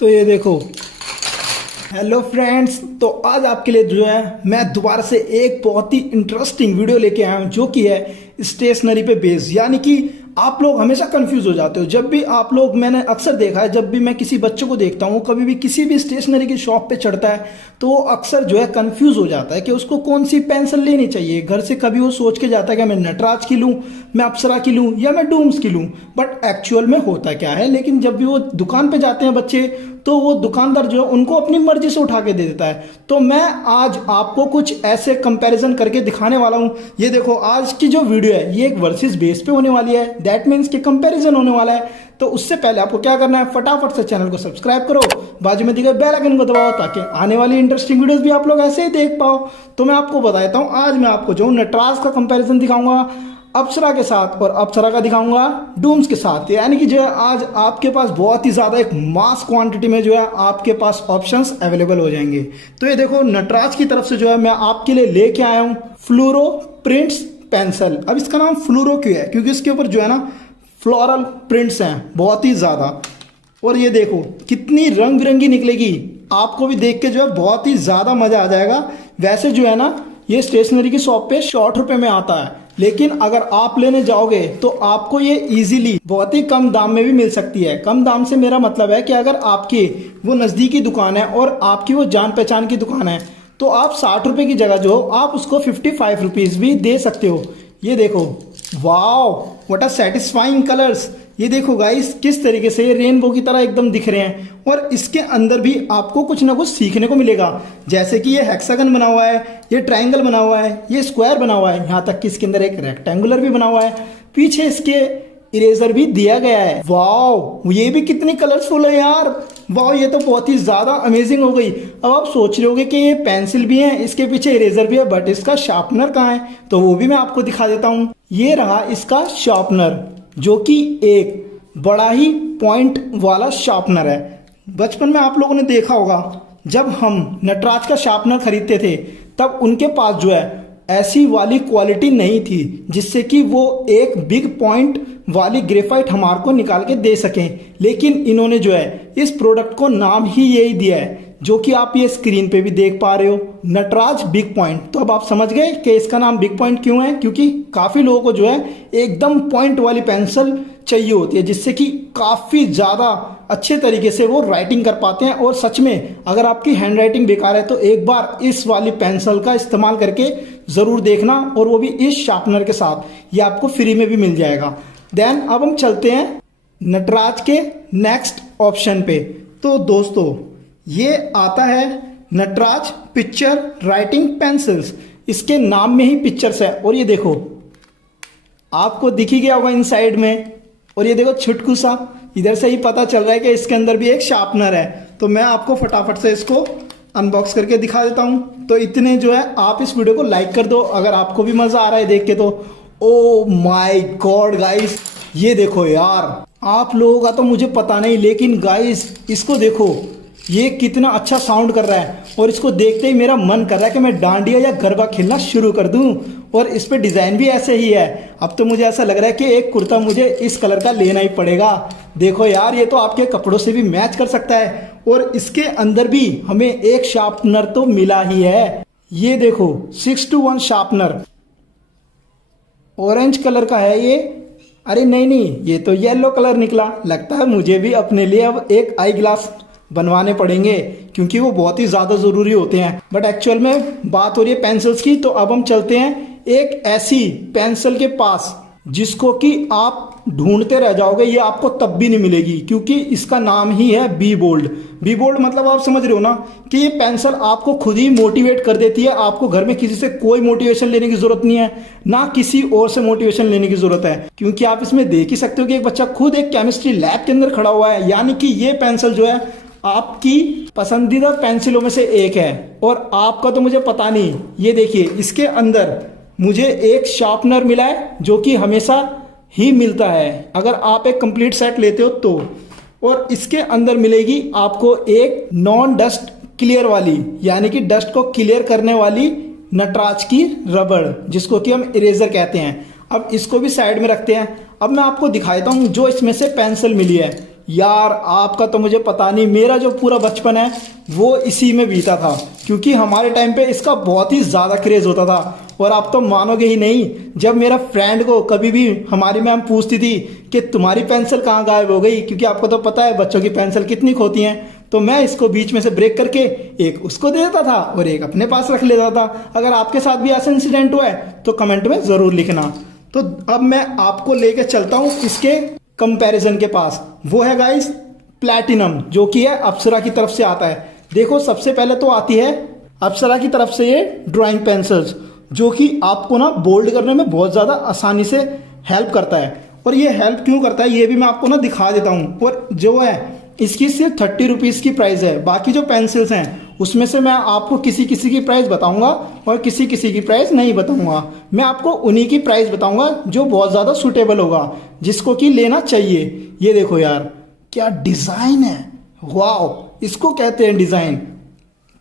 तो ये देखो, हेलो फ्रेंड्स। तो आज आपके लिए जो है मैं दोबारा से एक बहुत ही इंटरेस्टिंग वीडियो लेके आया हूँ जो कि है स्टेशनरी पे बेस्ड। यानी कि आप लोग हमेशा कंफ्यूज हो जाते हो जब भी आप लोग, मैंने अक्सर देखा है जब भी मैं किसी बच्चे को देखता हूँ कभी भी किसी भी स्टेशनरी की शॉप पे चढ़ता है तो वो अक्सर जो है कंफ्यूज हो जाता है कि उसको कौन सी पेंसिल लेनी चाहिए। घर से कभी वो सोच के जाता है कि मैं नटराज की लूँ, मैं अप्सरा की लूँ या मैं डूम्स की लूँ, बट एक्चुअल में होता क्या है। लेकिन जब भी वो दुकान पे जाते हैं बच्चे तो वो दुकानदार जो है उनको अपनी मर्जी से उठा के दे देता है। तो मैं आज आपको कुछ ऐसे कंपैरिजन करके दिखाने वाला हूँ। ये देखो, आज की जो वीडियो है ये एक वर्सेस बेस पे होने वाली है, दैट मीन्स कि कंपैरिजन होने वाला है। तो उससे पहले आपको क्या करना है, फटाफट से चैनल को सब्सक्राइब करो, बाजू में दिए गए बेल आइकन को दबाओ ताकि आने वाली इंटरेस्टिंग वीडियोस भी आप लोग ऐसे ही देख पाओ। तो मैं आपको बता देता हूँ, आज मैं आपको जो नटराज का कंपैरिजन दिखाऊंगा अप्सरा के साथ और अप्सरा का दिखाऊंगा डूम्स के साथ। यानी कि जो है आज आपके पास बहुत ही ज़्यादा एक मास क्वांटिटी में जो है आपके पास ऑप्शंस अवेलेबल हो जाएंगे। तो ये देखो, नटराज की तरफ से जो है मैं आपके लिए लेके आया हूँ फ्लोरो प्रिंट्स पेंसिल। अब इसका नाम फ्लोरो क्यों है, क्योंकि इसके ऊपर जो है ना फ्लोरल प्रिंट्स हैं बहुत ही ज़्यादा। और ये देखो कितनी रंग बिरंगी निकलेगी, आपको भी देख के जो है बहुत ही ज़्यादा मज़ा आ जाएगा। वैसे जो है ना ये स्टेशनरी की शॉप पे शॉर्ट रुपए में आता है, लेकिन अगर आप लेने जाओगे तो आपको ये इजीली बहुत ही कम दाम में भी मिल सकती है। कम दाम से मेरा मतलब है कि अगर आपकी वो नज़दीकी दुकान है और आपकी वो जान पहचान की दुकान है तो आप 60 रुपये की जगह जो आप उसको 55 रुपीज़ भी दे सकते हो। ये देखो, wow what are satisfying colours. ये देखो गाइस किस तरीके से ये रेनबो की तरह एकदम दिख रहे हैं। और इसके अंदर भी आपको कुछ ना कुछ सीखने को मिलेगा, जैसे कि ये हेक्सागन बना हुआ है, ये ट्रायंगल बना हुआ है, ये स्क्वायर बना हुआ है, यहाँ तक कि इसके अंदर एक रेक्टेंगुलर भी बना हुआ है, पीछे इसके इरेजर भी दिया गया है। वाओ ये भी कितनी कलरफुल है यार, वाओ ये तो बहुत ही ज़्यादा अमेजिंग हो गई। अब आप सोच रहे होगे कि ये पेंसिल भी है, इसके पीछे इरेजर भी है, बट इसका शार्पनर कहाँ है, तो वो भी मैं आपको दिखा देता हूँ। ये रहा इसका शार्पनर जो कि एक बड़ा ही पॉइंट वाला शार्पनर है। बचपन में आप लोगों ने देखा होगा जब हम नटराज का शार्पनर खरीदते थे तब उनके पास जो है ऐसी वाली क्वालिटी नहीं थी जिससे कि वो एक बिग पॉइंट वाली ग्रेफाइट हमारे को निकाल के दे सकें। लेकिन इन्होंने जो है इस प्रोडक्ट को नाम ही यही दिया है जो कि आप ये स्क्रीन पे भी देख पा रहे हो, नटराज बिग पॉइंट। तो अब आप समझ गए कि इसका नाम बिग पॉइंट क्यों है, क्योंकि काफ़ी लोगों को जो है एकदम पॉइंट वाली पेंसिल चाहिए होती है जिससे कि काफ़ी ज़्यादा अच्छे तरीके से वो राइटिंग कर पाते हैं। और सच में अगर आपकी हैंड राइटिंग बेकार है तो एक बार इस वाली पेंसिल का इस्तेमाल करके ज़रूर देखना, और वो भी इस शार्पनर के साथ, ये आपको फ्री में भी मिल जाएगा। देन अब हम चलते हैं नटराज के नेक्स्ट ऑप्शन पे। तो दोस्तों ये आता है नटराज पिक्चर राइटिंग पेंसिल्स। इसके नाम में ही पिक्चर्स है, और ये देखो आपको दिख ही गया होगा इन साइड में। और ये देखो छुटकू सा, इधर से ही पता चल रहा है कि इसके अंदर भी एक शार्पनर है। तो मैं आपको फटाफट से इसको अनबॉक्स करके दिखा देता हूँ। तो इतने जो है आप इस वीडियो को लाइक कर दो अगर आपको भी मज़ा आ रहा है देख के। तो ओ माय गॉड गाइस, ये देखो यार, आप लोगों का तो मुझे पता नहीं, लेकिन गाइस इसको देखो, ये कितना अच्छा साउंड कर रहा है। और इसको देखते ही मेरा मन कर रहा है कि मैं डांडिया या गरबा खेलना शुरू कर दूं। और इस पे डिज़ाइन भी ऐसे ही है। अब तो मुझे ऐसा लग रहा है कि एक कुर्ता मुझे इस कलर का लेना ही पड़ेगा। देखो यार, ये तो आपके कपड़ों से भी मैच कर सकता है। और इसके अंदर भी हमें एक शार्पनर तो मिला ही है। ये देखो 6:1 शार्पनर, ऑरेंज कलर का है ये। अरे नहीं, ये तो येलो कलर निकला। लगता है मुझे भी अपने लिए अब एक आई ग्लास बनवाने पड़ेंगे क्योंकि वो बहुत ही ज़्यादा ज़रूरी होते हैं। बट एक्चुअल में बात हो रही है पेंसिल्स की, तो अब हम चलते हैं एक ऐसी पेंसिल के पास जिसको कि आप ढूंढते रह जाओगे, ये आपको तब भी नहीं मिलेगी, क्योंकि इसका नाम ही है बी बोल्ड। बी बोल्ड मतलब आप समझ रहे हो ना कि ये पेंसिल आपको खुद ही मोटिवेट कर देती है। आपको घर में किसी से कोई मोटिवेशन लेने की जरूरत नहीं है, ना किसी और से मोटिवेशन लेने की जरूरत है, क्योंकि आप इसमें देख ही सकते हो कि एक बच्चा खुद एक केमिस्ट्री लैब के अंदर खड़ा हुआ है। यानी कि ये पेंसिल जो है आपकी पसंदीदा पेंसिलों में से एक है। और आपका तो मुझे पता नहीं। ये देखिए, इसके अंदर मुझे एक शार्पनर मिला है जो कि हमेशा ही मिलता है अगर आप एक कंप्लीट सेट लेते हो तो। और इसके अंदर मिलेगी आपको एक नॉन डस्ट क्लियर वाली, यानी कि डस्ट को क्लियर करने वाली नटराज की रबड़, जिसको कि हम इरेजर कहते हैं। अब इसको भी साइड में रखते हैं। अब मैं आपको दिखाता हूँ जो इसमें से पेंसिल मिली है। यार आपका तो मुझे पता नहीं, मेरा जो पूरा बचपन है वो इसी में बीता था, क्योंकि हमारे टाइम पे इसका बहुत ही ज़्यादा क्रेज़ होता था। और आप तो मानोगे ही नहीं, जब मेरा फ्रेंड को कभी भी हमारी मैम पूछती थी कि तुम्हारी पेंसिल कहाँ गायब हो गई, क्योंकि आपको तो पता है बच्चों की पेंसिल कितनी खोती हैं, तो मैं इसको बीच में से ब्रेक करके एक उसको दे देता था और एक अपने पास रख लेता था। अगर आपके साथ भी ऐसा इंसिडेंट हुआ है तो कमेंट में ज़रूर लिखना। तो अब मैं आपको लेके चलता हूँ इसके कंपैरिजन के पास, वो है गाइस प्लैटिनम, जो कि है अप्सरा की तरफ से आता है। देखो सबसे पहले तो आती है अप्सरा की तरफ से ये ड्राइंग पेंसिल्स, जो कि आपको ना बोल्ड करने में बहुत ज़्यादा आसानी से हेल्प करता है। और ये हेल्प क्यों करता है ये भी मैं आपको ना दिखा देता हूँ। और जो है इसकी सिर्फ 30 रुपीज़ की प्राइस है। बाकी जो पेंसिल्स हैं उसमें से मैं आपको किसी किसी की प्राइस बताऊंगा और किसी किसी की प्राइस नहीं बताऊंगा। मैं आपको उन्हीं की प्राइस बताऊंगा जो बहुत ज़्यादा सूटेबल होगा, जिसको कि लेना चाहिए। ये देखो यार क्या डिज़ाइन है, वाह, इसको कहते हैं डिज़ाइन।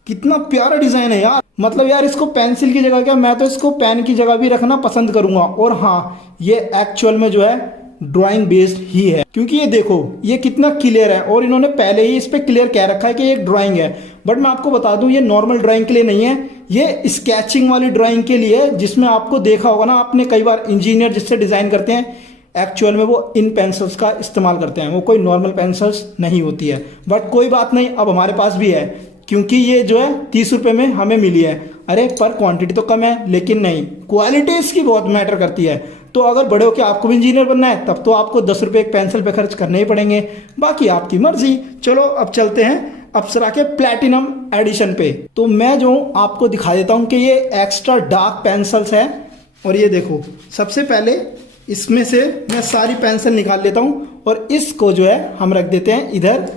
कितना प्यारा डिज़ाइन है यार, मतलब यार इसको पेंसिल की जगह क्या, मैं तो इसको पेन की जगह भी रखना पसंद करूंगा। और हाँ, ये एक्चुअल में जो है ड्राइंग बेस्ड ही है, क्योंकि ये देखो ये कितना क्लियर है और इन्होंने पहले ही इस पे क्लियर कह रखा है कि ये एक ड्राइंग है। बट मैं आपको बता दूं ये नॉर्मल ड्राइंग के लिए नहीं है, ये स्केचिंग वाली ड्राइंग के लिए है, जिसमें आपको देखा होगा ना आपने कई बार इंजीनियर जिससे डिज़ाइन करते हैं एक्चुअल में वो इन पेंसिल्स का इस्तेमाल करते हैं, वो कोई नॉर्मल पेंसिल्स नहीं होती है। बट कोई बात नहीं, अब हमारे पास भी है, क्योंकि ये जो है 30 रुपये में हमें मिली है। अरे पर क्वांटिटी तो कम है, लेकिन नहीं, क्वालिटी इसकी बहुत मैटर करती है। तो अगर बड़े होकर आपको भी इंजीनियर बनना है तब तो आपको 10 रुपये एक पेंसिल पे खर्च करने ही पड़ेंगे, बाकी आपकी मर्जी। चलो अब चलते हैं अप्सरा के प्लैटिनम एडिशन पे। तो मैं जो आपको दिखा देता हूँ कि ये एक्स्ट्रा डार्क पेंसिल्स है। और ये देखो सबसे पहले इसमें से मैं सारी पेंसिल निकाल लेता हूँ और इसको जो है हम रख देते हैं इधर।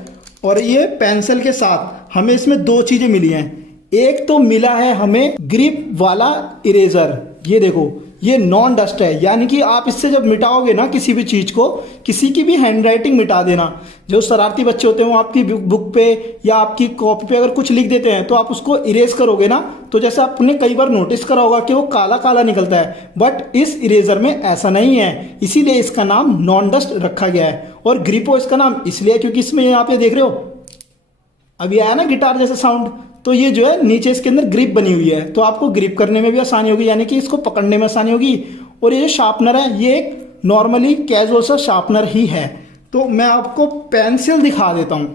और ये पेंसिल के साथ हमें इसमें दो चीज़ें मिली हैं। एक तो मिला है हमें ग्रिप वाला इरेजर, ये देखो ये नॉन डस्ट है, यानी कि आप इससे जब मिटाओगे ना किसी भी चीज़ को, किसी की भी हैंडराइटिंग मिटा देना। जो शरारती बच्चे होते हैं वो आपकी बुक पे या आपकी कॉपी पे अगर कुछ लिख देते हैं तो आप उसको इरेज करोगे ना, तो जैसे आपने कई बार नोटिस करा होगा कि वो काला काला निकलता है। बट इस इरेजर में ऐसा नहीं है, इसीलिए इसका नाम नॉन डस्ट रखा गया है। और ग्रिपो इसका नाम इसलिए क्योंकि इसमें यहाँ पे देख रहे हो अभी आया ना गिटार जैसा साउंड, तो ये जो है नीचे इसके अंदर ग्रिप बनी हुई है, तो आपको ग्रिप करने में भी आसानी होगी, यानी कि इसको पकड़ने में आसानी होगी। और ये जो शार्पनर है ये एक नॉर्मली कैजुअल सा शार्पनर ही है। तो मैं आपको पेंसिल दिखा देता हूँ।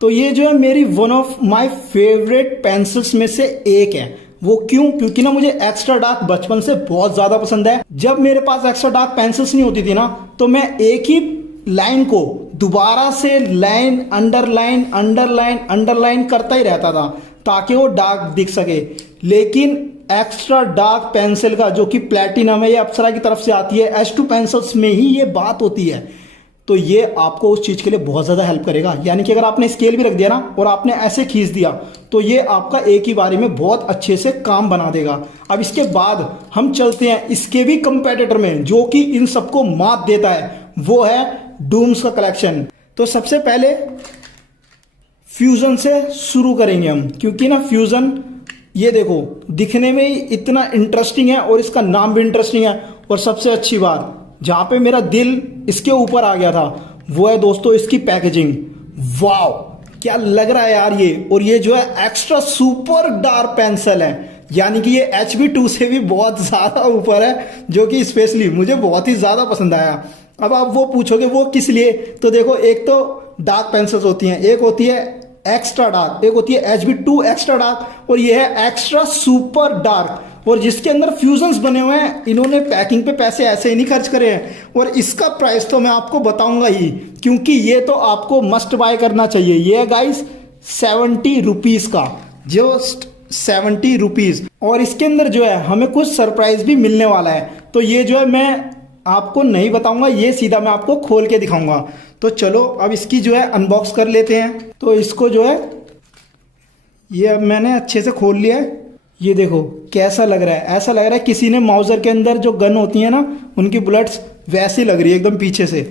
तो ये जो है मेरी one of my favourite pencils में से एक है। वो क्यों? क्योंकि ना मुझे एक्स्ट्रा डार्क बचपन से बहुत ज़्यादा पसंद है। जब मेरे पास एक्स्ट्रा डार्क पेंसिल्स नहीं होती थी ना, तो मैं एक ही लाइन को दोबारा से लाइन अंडरलाइन अंडरलाइन अंडरलाइन करता ही रहता था ताकि वो डार्क दिख सके। लेकिन एक्स्ट्रा डार्क पेंसिल का जो कि प्लैटिनम है, ये अप्सरा की तरफ से आती है, H2 पेंसिल्स में ही ये बात होती है। तो ये आपको उस चीज़ के लिए बहुत ज़्यादा हेल्प करेगा। यानी कि अगर आपने स्केल भी रख दिया ना और आपने ऐसे खींच दिया तो ये आपका एक ही बारी में बहुत अच्छे से काम बना देगा। अब इसके बाद हम चलते हैं इसके भी कंपेटिटर में, जो कि इन सबको मात देता है, वो है डूम्स का कलेक्शन। तो सबसे पहले फ्यूजन से शुरू करेंगे हम, क्योंकि ना फ्यूजन ये देखो दिखने में ही इतना इंटरेस्टिंग है और इसका नाम भी इंटरेस्टिंग है। और सबसे अच्छी बात जहां पे मेरा दिल इसके ऊपर आ गया था वो है दोस्तों इसकी पैकेजिंग। वाह क्या लग रहा है यार ये। और ये जो है एक्स्ट्रा सुपर डार्क पेंसिल है, यानी कि ये HB2 से भी बहुत ज़्यादा ऊपर है, जो कि स्पेशली मुझे बहुत ही ज़्यादा पसंद आया। अब आप वो पूछोगे वो किस लिए, तो देखो एक तो डार्क पेंसिल्स होती हैं, एक होती है एक्स्ट्रा डार्क, एक होती है HB2 एक्स्ट्रा डार्क, और ये है एक्स्ट्रा सुपर डार्क। और जिसके अंदर फ्यूजन्स बने हुए हैं, इन्होंने पैकिंग पे पैसे ऐसे ही नहीं खर्च करे हैं। और इसका प्राइस तो मैं आपको बताऊंगा ही, क्योंकि ये तो आपको मस्ट बाय करना चाहिए। ये है गाइस 70 रुपीज़ का, जस्ट 70 रुपीज़। और इसके अंदर जो है हमें कुछ सरप्राइज भी मिलने वाला है। तो ये जो है मैं आपको नहीं बताऊंगा, ये सीधा मैं आपको खोल के दिखाऊंगा। तो चलो अब इसकी जो है अनबॉक्स कर लेते हैं। तो इसको जो है ये अब मैंने अच्छे से खोल लिया है। ये देखो कैसा लग रहा है, ऐसा लग रहा है किसी ने माउजर के अंदर जो गन होती है ना उनकी बुलेट्स वैसी लग रही है एकदम पीछे से।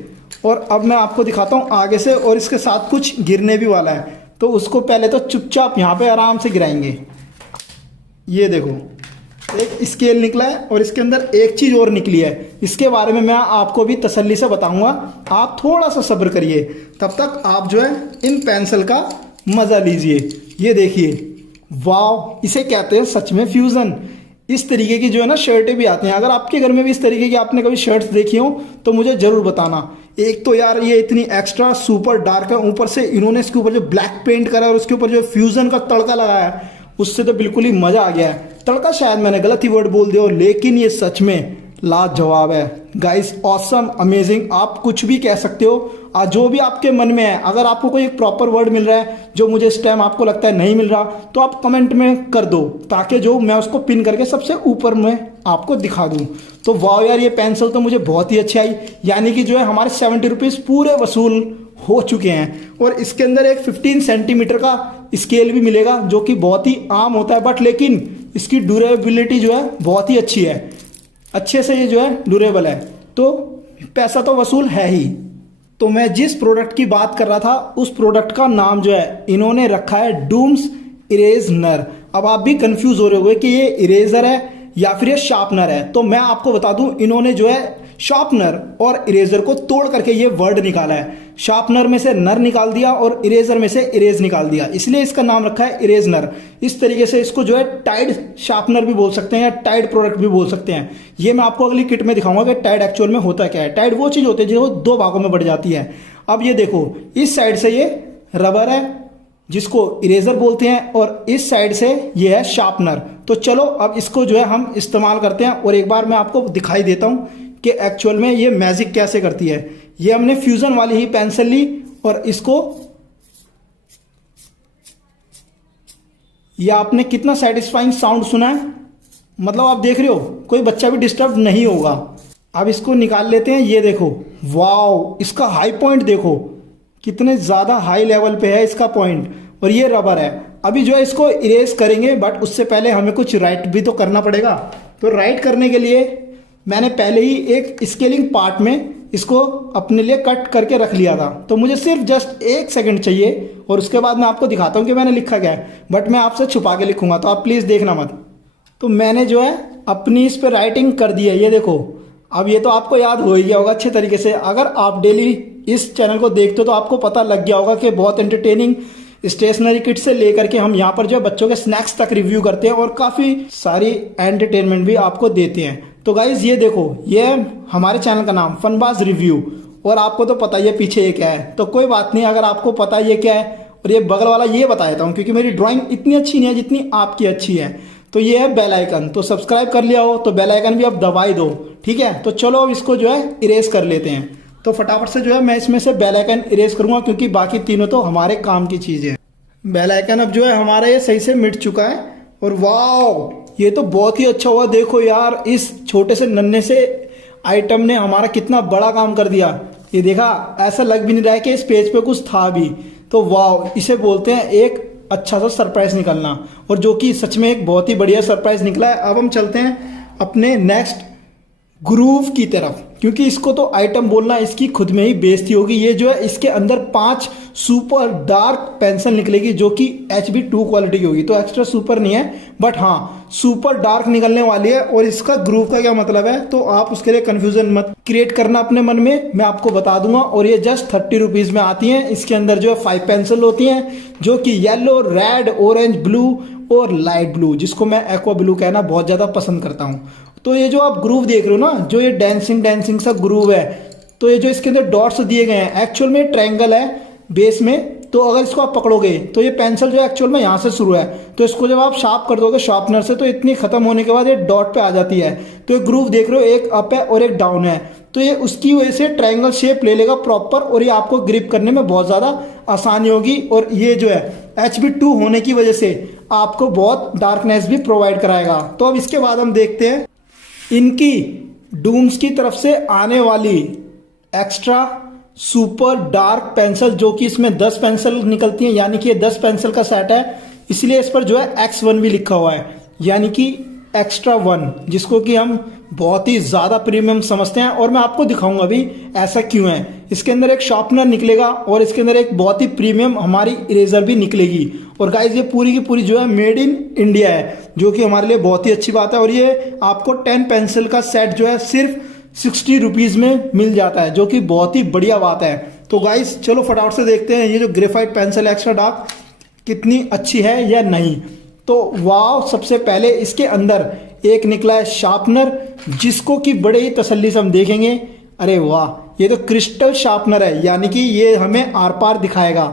और अब मैं आपको दिखाता हूँ आगे से, और इसके साथ कुछ गिरने भी वाला है, तो उसको पहले तो चुपचाप यहाँ पे आराम से गिराएंगे। ये देखो एक स्केल निकला है और इसके अंदर एक चीज़ और निकली है। इसके बारे में मैं आपको भी तसल्ली से बताऊंगा, आप थोड़ा सा सब्र करिए। तब तक आप जो है इन पेंसिल का मज़ा लीजिए। ये देखिए, वाव, इसे कहते हैं सच में फ्यूज़न। इस तरीके की जो है ना शर्टें भी आती हैं। अगर आपके घर में भी इस तरीके की आपने कभी शर्ट्स देखी हो तो मुझे ज़रूर बताना। एक तो यार ये इतनी एक्स्ट्रा सुपर डार्क है, ऊपर से इन्होंने इसके ऊपर जो ब्लैक पेंट करा है और उसके ऊपर जो फ्यूज़न का तड़का लगाया है, उससे तो बिल्कुल ही मज़ा आ गया है। तड़का शायद मैंने गलत ही वर्ड बोल दिया, लेकिन ये सच में लाजवाब है गाइस, ऑसम, अमेजिंग, आप कुछ भी कह सकते हो। जो भी आपके मन में है, अगर आपको कोई एक प्रॉपर वर्ड मिल रहा है जो मुझे इस टाइम आपको लगता है नहीं मिल रहा, तो आप कमेंट में कर दो, ताकि जो मैं उसको पिन करके सबसे ऊपर में आपको दिखा दूं। तो वाह यार, ये पेंसिल तो मुझे बहुत ही अच्छी आई। यानी कि जो है हमारे 70 रुपीज़ पूरे वसूल हो चुके हैं। और इसके अंदर एक 15 सेंटीमीटर का स्केल भी मिलेगा, जो कि बहुत ही आम होता है, बट लेकिन इसकी ड्यूरेबिलिटी जो है बहुत ही अच्छी है। अच्छे से ये जो है ड्यूरेबल है, तो पैसा तो वसूल है ही। तो मैं जिस प्रोडक्ट की बात कर रहा था, उस प्रोडक्ट का नाम जो है इन्होंने रखा है डूम्स इरेजनर। अब आप भी कंफ्यूज हो रहे होंगे कि ये इरेजर है या फिर ये शार्पनर है। तो मैं आपको बता दूं, इन्होंने जो है शार्पनर और इरेजर को तोड़ करके ये वर्ड निकाला है। शार्पनर में से नर निकाल दिया और इरेजर में से इरेज निकाल दिया, इसलिए इसका नाम रखा है इरेजनर। इस तरीके से इसको जो है टाइड शार्पनर भी बोल सकते हैं या टाइड प्रोडक्ट भी बोल सकते हैं। ये मैं आपको अगली किट में दिखाऊंगा कि टाइड एक्चुअल में होता क्या है। टाइड वो चीज़ होती है जो 2 भागों में बढ़ जाती है। अब ये देखो, इस साइड से ये रबर है जिसको इरेजर बोलते हैं, और इस साइड से ये है शार्पनर। तो चलो अब इसको जो है हम इस्तेमाल करते हैं और एक बार मैं आपको दिखाई देता हूं कि एक्चुअल में ये मैजिक कैसे करती है। ये हमने फ्यूजन वाली ही पेंसिल ली और इसको, ये आपने कितना सेटिस्फाइंग साउंड सुना है, मतलब आप देख रहे हो कोई बच्चा भी डिस्टर्ब नहीं होगा। अब इसको निकाल लेते हैं। ये देखो, वाओ, इसका हाई पॉइंट देखो, कितने ज़्यादा हाई लेवल पे है इसका पॉइंट। और ये रबर है। अभी जो है इसको इरेज करेंगे, बट उससे पहले हमें कुछ राइट भी तो करना पड़ेगा। तो राइट करने के लिए मैंने पहले ही एक स्केलिंग पार्ट में इसको अपने लिए कट करके रख लिया था। तो मुझे सिर्फ जस्ट 1 सेकंड चाहिए और उसके बाद मैं आपको दिखाता हूँ कि मैंने लिखा क्या है, बट मैं आपसे छुपा के लिखूंगा, तो आप प्लीज़ देखना मत। तो मैंने जो है अपनी इस पर राइटिंग कर दी है, ये देखो। अब ये तो आपको याद हो ही गया होगा अच्छे तरीके से। अगर आप डेली इस चैनल को देखते हो तो आपको पता लग गया होगा कि बहुत एंटरटेनिंग स्टेशनरी किट से लेकर के हम यहाँ पर जो है बच्चों के स्नैक्स तक रिव्यू करते हैं और काफ़ी सारी एंटरटेनमेंट भी आपको देते हैं। तो गाइज ये देखो, ये हमारे चैनल का नाम फनबाज रिव्यू, और आपको तो पता ही है पीछे ये क्या है। तो कोई बात नहीं, अगर आपको पता है ये क्या है, और ये बगल वाला ये बता देता हूँ, क्योंकि मेरी ड्राइंग इतनी अच्छी नहीं है जितनी आपकी अच्छी है। तो ये है बेल आइकन। तो सब्सक्राइब कर लिया हो तो बेल आइकन भी अब दबाई दो, ठीक है। तो चलो अब इसको जो है इरेज कर लेते हैं। तो फटाफट से जो है मैं इसमें से बेल आइकन इरेज करूंगा, क्योंकि बाकी तीनों तो हमारे काम की चीज़ें हैं। बेल आइकन अब जो है हमारा ये सही से मिट चुका है। और वाओ, ये तो बहुत ही अच्छा हुआ। देखो यार, इस छोटे से नन्हे से आइटम ने हमारा कितना बड़ा काम कर दिया। ये देखा, ऐसा लग भी नहीं रहा है कि इस पेज पे कुछ था भी। तो वाओ, इसे बोलते हैं एक अच्छा सा सरप्राइज निकलना, और जो कि सच में एक बहुत ही बढ़िया सरप्राइज निकला है। अब हम चलते हैं अपने नेक्स्ट ग्रूव की तरफ, क्योंकि इसको तो आइटम बोलना इसकी खुद में ही बेइज्जती होगी। ये जो है इसके अंदर 5 सुपर डार्क पेंसिल निकलेगी, जो कि HB2 क्वालिटी की होगी। तो एक्स्ट्रा सुपर नहीं है, बट हाँ सुपर डार्क निकलने वाली है। और इसका ग्रूव का क्या मतलब है, तो आप उसके लिए कंफ्यूजन मत क्रिएट करना अपने मन में, मैं आपको बता दूंगा। और ये जस्ट 30 रुपीज़ में आती हैं। इसके अंदर जो है 5 पेंसिल होती हैं, जो कि येलो, रेड, ऑरेंज, ब्लू और लाइट ब्लू, जिसको मैं एक्वा ब्लू कहना बहुत ज़्यादा पसंद करता हूँ। तो ये जो आप ग्रूव देख रहे हो ना, जो ये डांसिंग सा ग्रूव है, तो ये जो इसके अंदर डॉट्स दिए गए हैं, एक्चुअल में ट्रायंगल है बेस में। तो अगर इसको आप पकड़ोगे तो ये पेंसिल जो एक्चुअल में यहाँ से शुरू है, तो इसको जब आप शार्प कर दोगे शार्पनर से, तो इतनी खत्म होने के बाद ये डॉट पे आ जाती है। तो ये ग्रूव देख रहे हो, एक अप है और एक डाउन है। तो ये उसकी वजह से ट्रायंगल शेप ले लेगा प्रॉपर, और ये आपको ग्रिप करने में बहुत ज़्यादा आसानी होगी। और ये जो है HB2 होने की वजह से आपको बहुत डार्कनेस भी प्रोवाइड कराएगा। तो अब इसके बाद हम देखते हैं इनकी डूम्स की तरफ से आने वाली एक्स्ट्रा सुपर डार्क पेंसिल, जो कि इसमें 10 पेंसिल निकलती हैं। यानी कि ये 10 पेंसिल का सेट है, इसलिए इस पर जो है X1 भी लिखा हुआ है, यानी कि एक्स्ट्रा 1, जिसको कि हम बहुत ही ज़्यादा प्रीमियम समझते हैं। और मैं आपको दिखाऊंगा भी ऐसा क्यों है। इसके अंदर एक शार्पनर निकलेगा और इसके अंदर एक बहुत ही प्रीमियम हमारी इरेजर भी निकलेगी। और गाइज ये पूरी की पूरी जो है मेड इन इंडिया है, जो कि हमारे लिए बहुत ही अच्छी बात है। और ये आपको 10 पेंसिल का सेट जो है सिर्फ 60 रुपीज़ में मिल जाता है, जो कि बहुत ही बढ़िया बात है। तो गाइज चलो फटाफट से देखते हैं ये जो ग्रेफाइट पेंसिल एक्स्ट्रा डार्क कितनी अच्छी है या नहीं। तो वाह, सबसे पहले इसके अंदर एक निकला है शार्पनर, जिसको कि बड़े ही तसल्ली से हम देखेंगे। अरे वाह, ये तो क्रिस्टल शार्पनर है, यानी कि ये हमें आर पार दिखाएगा।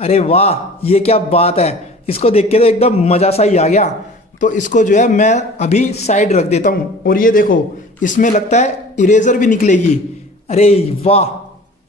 अरे वाह, ये क्या बात है, इसको देख के तो एकदम मजा सा ही आ गया। तो इसको जो है मैं अभी साइड रख देता हूँ। और ये देखो, इसमें लगता है इरेजर भी निकलेगी। अरे वाह,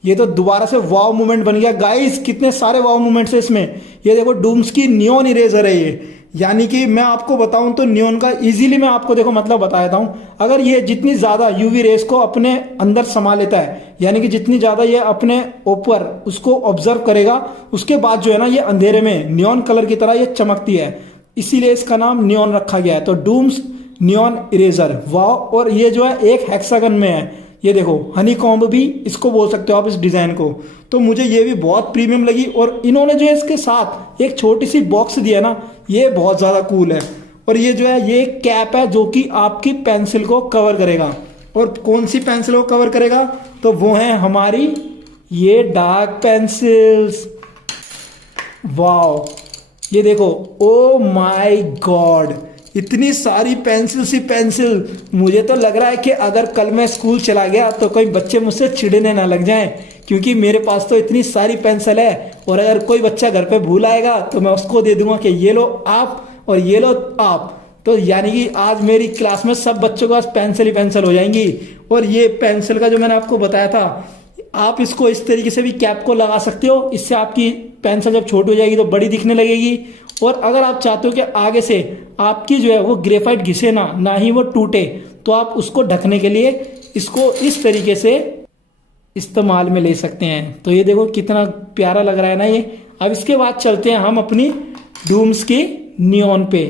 ये तो दोबारा से वाव मूवमेंट बन गया। गाइस कितने सारे वाव मूवमेंट्स है इसमें। ये देखो, डूम्स की नियॉन इरेजर है ये, यानी कि मैं आपको बताऊं तो नियॉन का इजीली मैं आपको देखो मतलब बता देता हूं। अगर ये जितनी ज्यादा यूवी रेस को अपने अंदर समा लेता है, यानी कि जितनी ज्यादा ये अपने ऊपर उसको ऑब्जर्व करेगा, उसके बाद जो है ना ये अंधेरे में नियॉन कलर की तरह ये चमकती है, इसीलिए इसका नाम नियॉन रखा गया है। तो डूम्स नियॉन इरेजर, वाह। और ये जो है एक हेक्सागन में है, ये देखो हनी कॉम्ब भी इसको बोल सकते हो आप इस डिजाइन को। तो मुझे ये भी बहुत प्रीमियम लगी। और इन्होंने जो है इसके साथ एक छोटी सी बॉक्स दिया ना, ये बहुत ज्यादा कूल है। और ये जो है ये कैप है जो कि आपकी पेंसिल को कवर करेगा। और कौन सी पेंसिल को कवर करेगा, तो वो है हमारी ये डार्क पेंसिल्स। वाओ, ये देखो, ओ माय गॉड, इतनी सारी पेंसिल सी पेंसिल। मुझे तो लग रहा है कि अगर कल मैं स्कूल चला गया तो कोई बच्चे मुझसे चिढ़ने ना लग जाएं, क्योंकि मेरे पास तो इतनी सारी पेंसिल है। और अगर कोई बच्चा घर पे भूल आएगा तो मैं उसको दे दूंगा कि ये लो आप और ये लो आप। तो यानी कि आज मेरी क्लास में सब बच्चों के पास पेंसिल ही पेंसिल हो जाएंगी। और ये पेंसिल का जो मैंने आपको बताया था, आप इसको इस तरीके से भी कैप को लगा सकते हो, इससे आपकी पेंसिल जब छोटी हो जाएगी तो बड़ी दिखने लगेगी। और अगर आप चाहते हो कि आगे से आपकी जो है वो ग्रेफाइट घिसे ना ही वो टूटे, तो आप उसको ढकने के लिए इसको इस तरीके से इस्तेमाल में ले सकते हैं। तो ये देखो कितना प्यारा लग रहा है ना ये। अब इसके बाद चलते हैं हम अपनी डूम्स की नियॉन पे।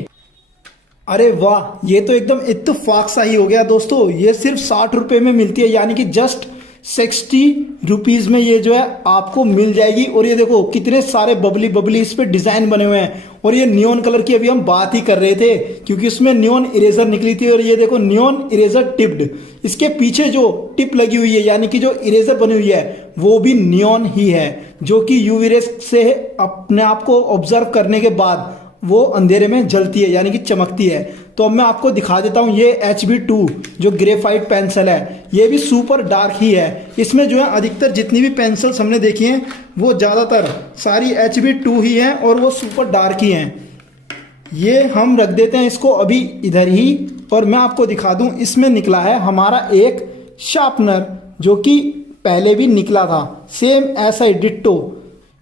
अरे वाह, ये तो एकदम इत्तेफाक सा ही हो गया दोस्तों। ये सिर्फ 60 रुपए में मिलती है, यानी कि जस्ट 60 रुपीज में ये जो है आपको मिल जाएगी। और ये देखो कितने सारे बबली बबली इस पे डिजाइन बने हुए हैं। और ये नियॉन कलर की अभी हम बात ही कर रहे थे, क्योंकि उसमें नियॉन इरेजर निकली थी। और ये देखो नियॉन इरेजर टिप्ड, इसके पीछे जो टिप लगी हुई है, यानी कि जो इरेजर बनी हुई है वो भी नियॉन ही है, जो कि यूवी रेस से अपने आप को ऑब्जर्व करने के बाद वो अंधेरे में जलती है, यानी कि चमकती है। तो अब मैं आपको दिखा देता हूं, ये HB2 जो ग्रेफाइट पेंसिल है, ये भी सुपर डार्क ही है। इसमें जो है अधिकतर जितनी भी पेंसिल्स हमने देखी हैं वो ज़्यादातर सारी HB2 ही हैं और वो सुपर डार्क ही हैं। ये हम रख देते हैं इसको अभी इधर ही। और मैं आपको दिखा दूं, इसमें निकला है हमारा एक शार्पनर, जो कि पहले भी निकला था, सेम ऐसा ही डिट्टो।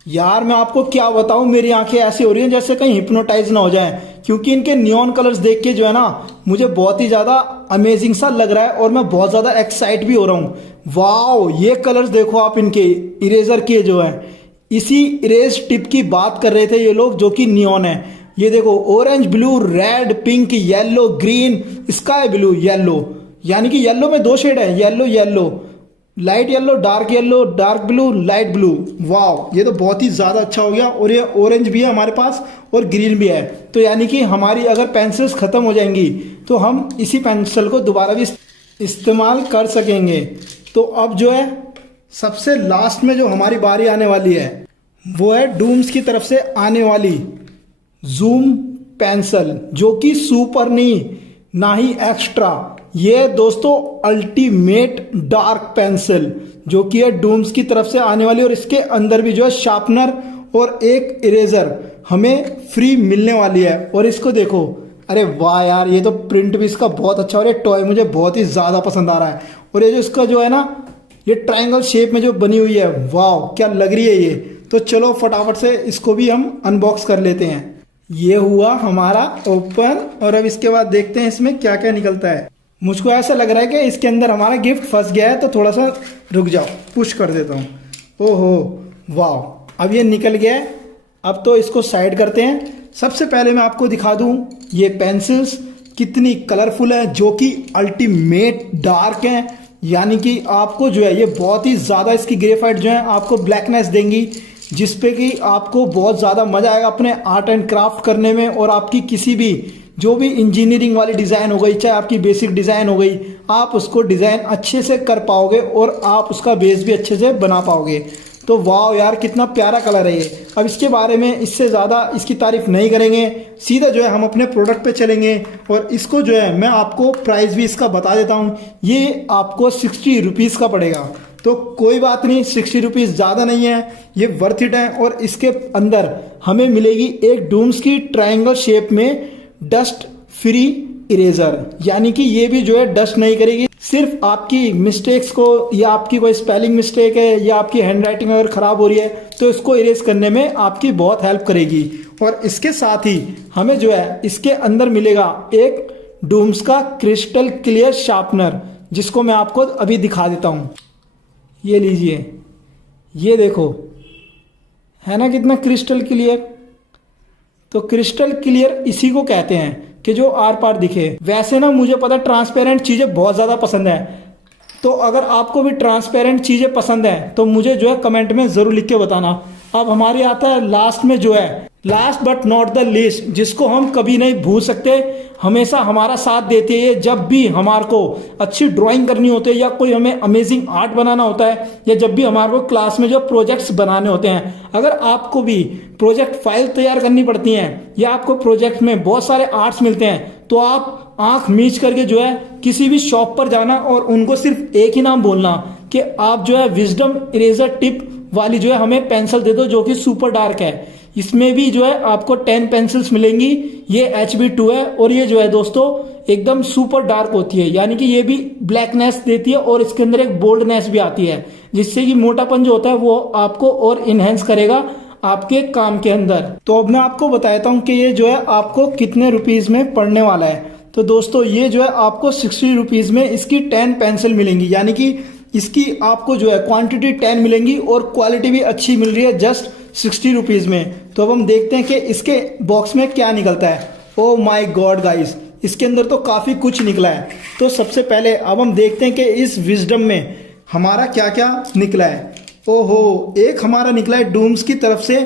यार मैं आपको क्या बताऊं, मेरी आंखें ऐसी हो रही हैं जैसे कहीं हिप्नोटाइज ना हो जाएं, क्योंकि इनके नियॉन कलर्स देख के जो है ना मुझे बहुत ही ज़्यादा अमेजिंग सा लग रहा है। और मैं बहुत ज़्यादा एक्साइट भी हो रहा हूँ। वाओ, ये कलर्स देखो आप इनके इरेजर के जो है, इसी इरेज टिप की बात कर रहे थे ये लोग, जो कि नियॉन है। ये देखो, orange blue red pink yellow green sky blue yellow, यानी कि येलो में 2 शेड है, yellow yellow, light yellow dark blue light blue. वाह, ये तो बहुत ही ज़्यादा अच्छा हो गया। और ये ऑरेंज भी है हमारे पास और ग्रीन भी है। तो यानी कि हमारी अगर पेंसिल्स ख़त्म हो जाएंगी तो हम इसी पेंसिल को दोबारा भी इस्तेमाल कर सकेंगे। तो अब जो है सबसे लास्ट में जो हमारी बारी आने वाली है वो है डूम्स की तरफ से आने वाली जूम पेंसिल, जो कि सुपर नहीं ना ही एक्स्ट्रा। ये दोस्तों अल्टीमेट डार्क पेंसिल, जो कि है डूम्स की तरफ से आने वाली। और इसके अंदर भी जो है शार्पनर और एक इरेजर हमें फ्री मिलने वाली है। और इसको देखो, अरे वाह यार, ये तो प्रिंट भी इसका बहुत अच्छा, और ये टॉय मुझे बहुत ही ज़्यादा पसंद आ रहा है। और ये जो इसका जो है ना ये ट्रायंगल शेप में जो बनी हुई है, वाह क्या लग रही है ये। तो चलो फटाफट से इसको भी हम अनबॉक्स कर लेते हैं। ये हुआ हमारा ओपन, और अब इसके बाद देखते हैं इसमें क्या क्या निकलता है। मुझको ऐसा लग रहा है कि इसके अंदर हमारा गिफ्ट फंस गया है, तो थोड़ा सा रुक जाओ, पुश कर देता हूँ। ओहो वाह, अब ये निकल गया है। अब तो इसको साइड करते हैं। सबसे पहले मैं आपको दिखा दूँ ये पेंसिल्स कितनी कलरफुल है, जो कि अल्टीमेट डार्क हैं, यानी कि आपको जो है ये बहुत ही ज़्यादा इसकी ग्रेफाइट जो है आपको ब्लैकनेस देंगी, जिसपे कि आपको बहुत ज़्यादा मज़ा आएगा अपने आर्ट एंड क्राफ्ट करने में। और आपकी किसी भी जो भी इंजीनियरिंग वाली डिज़ाइन हो गई, चाहे आपकी बेसिक डिज़ाइन हो गई, आप उसको डिज़ाइन अच्छे से कर पाओगे और आप उसका बेस भी अच्छे से बना पाओगे। तो वाह यार, कितना प्यारा कलर है ये। अब इसके बारे में इससे ज़्यादा इसकी तारीफ नहीं करेंगे, सीधा जो है हम अपने प्रोडक्ट पे चलेंगे। और इसको जो है मैं आपको प्राइस भी इसका बता देता हूँ। ये आपको 60 रुपीज़ का पड़ेगा। तो कोई बात नहीं, 60 रुपीज़ ज़्यादा नहीं है, ये वर्थ इट है। और इसके अंदर हमें मिलेगी एक डूम्स की ट्रायंगल शेप में डस्ट फ्री इरेजर, यानी कि ये भी जो है डस्ट नहीं करेगी। सिर्फ आपकी मिस्टेक्स को, या आपकी कोई स्पेलिंग मिस्टेक है, या आपकी हैंडराइटिंग अगर ख़राब हो रही है, तो इसको इरेज करने में आपकी बहुत हेल्प करेगी। और इसके साथ ही हमें जो है इसके अंदर मिलेगा एक डूम्स का क्रिस्टल क्लियर शार्पनर, जिसको मैं आपको अभी दिखा देता हूँ। ये लीजिए, ये देखो, है ना कितना क्रिस्टल क्लियर। तो क्रिस्टल क्लियर इसी को कहते हैं कि जो आर पार दिखे। वैसे ना मुझे पता ट्रांसपेरेंट चीज़ें बहुत ज़्यादा पसंद है, तो अगर आपको भी ट्रांसपेरेंट चीज़ें पसंद है तो मुझे जो है कमेंट में ज़रूर लिख के बताना। अब हमारे आता है लास्ट में जो है, last but not the least, जिसको हम कभी नहीं भूल सकते, हमेशा हमारा साथ देती है जब भी हमारे को अच्छी ड्राइंग करनी होती है, या कोई हमें अमेजिंग आर्ट बनाना होता है, या जब भी हमारे को क्लास में जो प्रोजेक्ट्स बनाने होते हैं। अगर आपको भी प्रोजेक्ट फाइल तैयार करनी पड़ती हैं, या आपको प्रोजेक्ट में बहुत सारे आर्ट्स मिलते हैं, तो आप आंख मीच करके जो है किसी भी शॉप पर जाना और उनको सिर्फ एक ही नाम बोलना कि आप जो है विजडम इरेजर टिप वाली जो है हमें पेंसिल दे दो, जो कि सुपर डार्क है। इसमें भी जो है आपको 10 पेंसिल्स मिलेंगी। ये HB2 है, और ये जो है दोस्तों एकदम सुपर डार्क होती है, यानी कि ये भी ब्लैकनेस देती है, और इसके अंदर एक बोल्डनेस भी आती है, जिससे कि मोटापन जो होता है वो आपको और इनहेंस करेगा आपके काम के अंदर। तो अब मैं आपको बताता हूँ कि ये जो है आपको कितने रुपीज़ में पड़ने वाला है। तो दोस्तों ये जो है आपको 60 रुपीज़ में इसकी 10 पेंसिल मिलेंगी, यानी कि इसकी आपको जो है क्वांटिटी 10 मिलेंगी, और क्वालिटी भी अच्छी मिल रही है जस्ट 60 रुपीज़ में। तो अब हम देखते हैं कि इसके बॉक्स में क्या निकलता है। ओ माय गॉड गाइस, इसके अंदर तो काफ़ी कुछ निकला है। तो सबसे पहले अब हम देखते हैं कि इस विजडम में हमारा क्या क्या निकला है। ओहो, एक हमारा निकला है डूम्स की तरफ से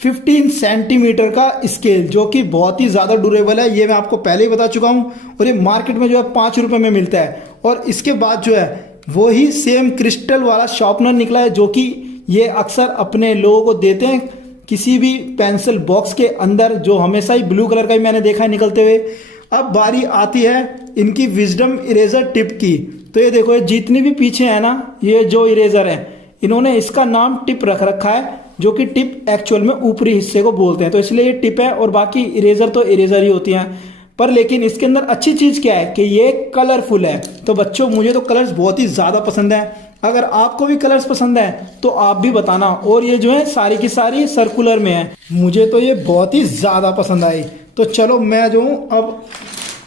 15 सेंटीमीटर का स्केल, जो कि बहुत ही ज़्यादा ड्यूरेबल है। ये मैं आपको पहले ही बता चुका हूँ, और ये मार्केट में जो है 5 रुपये में मिलता है। और इसके बाद जो है वही सेम क्रिस्टल वाला शार्पनर निकला है, जो कि ये अक्सर अपने लोगों को देते हैं किसी भी पेंसिल बॉक्स के अंदर, जो हमेशा ही ब्लू कलर का ही मैंने देखा है निकलते हुए। अब बारी आती है इनकी विजडम इरेजर टिप की। तो ये देखो, ये जितनी भी पीछे है ना, ये जो इरेजर है, इन्होंने इसका नाम टिप रख रखा है, जो कि टिप एक्चुअल में ऊपरी हिस्से को बोलते हैं, तो इसलिए ये टिप है। और बाकी इरेजर तो इरेजर ही होती हैं। पर लेकिन इसके अंदर अच्छी चीज़ क्या है कि ये कलरफुल है। तो बच्चों, मुझे तो कलर्स बहुत ही ज़्यादा पसंद है। अगर आपको भी कलर्स पसंद है तो आप भी बताना। और ये जो है सारी की सारी सर्कुलर में है, मुझे तो ये बहुत ही ज़्यादा पसंद आई। तो चलो मैं जो हूँ अब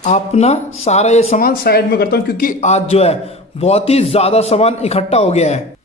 अपना सारा ये सामान साइड में करता हूँ, क्योंकि आज जो है बहुत ही ज़्यादा सामान इकट्ठा हो गया है।